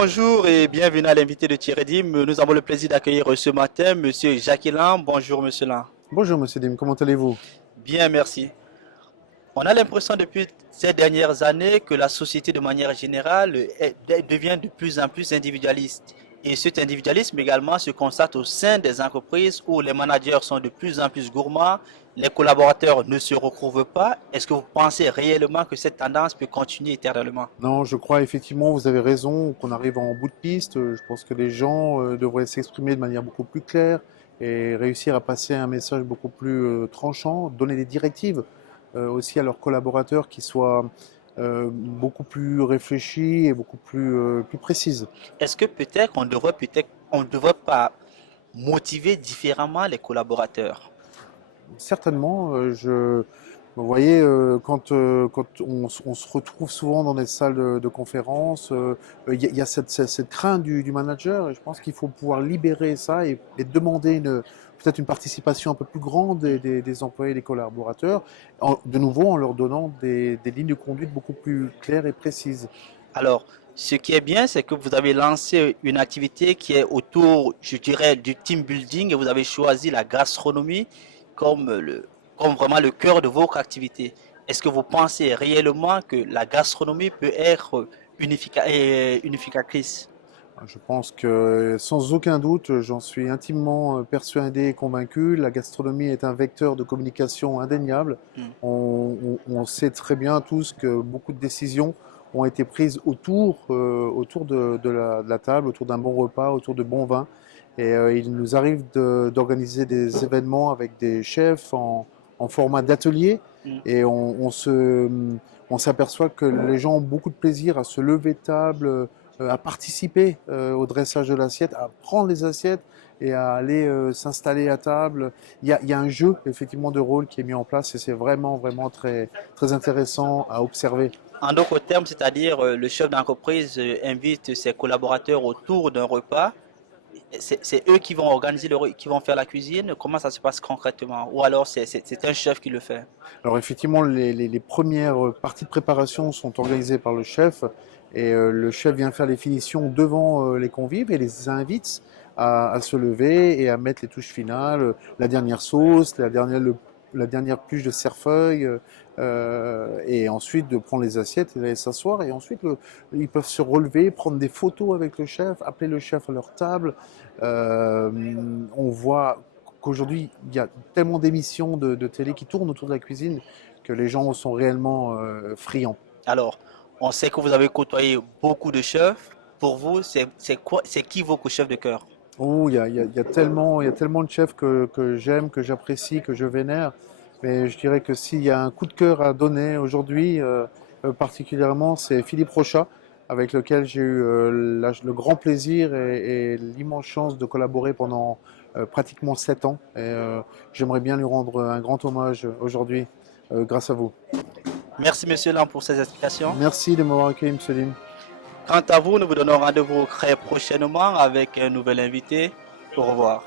Bonjour et bienvenue à l'invité de Thierry Dim. Nous avons le plaisir d'accueillir ce matin Monsieur Jacqueline. Bonjour Monsieur Lan. Bonjour Monsieur Dim, comment allez-vous? Bien, merci. On a l'impression depuis ces dernières années que la société de manière générale devient de plus en plus individualiste. Et cet individualisme également se constate au sein des entreprises où les managers sont de plus en plus gourmands, les collaborateurs ne se retrouvent pas. Est-ce que vous pensez réellement que cette tendance peut continuer éternellement? Non, je crois effectivement, vous avez raison, qu'on arrive en bout de piste. Je pense que les gens devraient s'exprimer de manière beaucoup plus claire et réussir à passer un message beaucoup plus tranchant, donner des directives aussi à leurs collaborateurs qui soient beaucoup plus réfléchies et beaucoup plus précises. Est-ce que peut-être on ne devrait pas motiver différemment les collaborateurs? Certainement, vous voyez, quand on se retrouve souvent dans des salles de conférence, il y a cette crainte du manager, et je pense qu'il faut pouvoir libérer ça et demander peut-être une participation un peu plus grande des employés, des collaborateurs, de nouveau en leur donnant des lignes de conduite beaucoup plus claires et précises. Alors, ce qui est bien, c'est que vous avez lancé une activité qui est autour, je dirais, du team building et vous avez choisi la gastronomie comme comme vraiment le cœur de votre activité. Est-ce que vous pensez réellement que la gastronomie peut être unificatrice? Je pense que sans aucun doute, j'en suis intimement persuadé et convaincu, la gastronomie est un vecteur de communication indéniable. Hmm. On sait très bien tous que beaucoup de décisions ont été prises autour de la table, autour d'un bon repas, autour de bons vins. Et il nous arrive d'organiser des événements avec des chefs en format d'atelier. Hmm. Et on s'aperçoit que les gens ont beaucoup de plaisir à se lever de table, à participer au dressage de l'assiette, à prendre les assiettes et à aller s'installer à table. Il y a un jeu effectivement de rôle qui est mis en place et c'est vraiment très intéressant à observer. En d'autres termes, c'est-à-dire le chef d'entreprise invite ses collaborateurs autour d'un repas. C'est eux qui vont organiser qui vont faire la cuisine. Comment ça se passe concrètement? Ou alors c'est un chef qui le fait? Alors effectivement, les premières parties de préparation sont organisées par le chef et le chef vient faire les finitions devant les convives et les invite à se lever et à mettre les touches finales, la dernière sauce, la dernière pluche de cerfeuil et ensuite de prendre les assiettes et d'aller s'asseoir et ensuite ils peuvent se relever, prendre des photos avec le chef, appeler le chef à leur table. Euh, on voit qu'aujourd'hui, il y a tellement d'émissions de télé qui tournent autour de la cuisine que les gens sont réellement friands. Alors, on sait que vous avez côtoyé beaucoup de chefs. Pour vous, c'est qui vos chefs de cœur? Oh, il y a tellement de chefs que j'aime, que j'apprécie, que je vénère. Mais je dirais que s'il y a un coup de cœur à donner aujourd'hui, particulièrement, c'est Philippe Rochat, avec lequel j'ai eu le grand plaisir et l'immense chance de collaborer pendant pratiquement 7 ans. Et j'aimerais bien lui rendre un grand hommage aujourd'hui, grâce à vous. Merci, Monsieur Lam, pour ces explications. Merci de m'avoir accueilli, M. Lim. Quant à vous, nous vous donnons rendez-vous très prochainement avec un nouvel invité. Au revoir.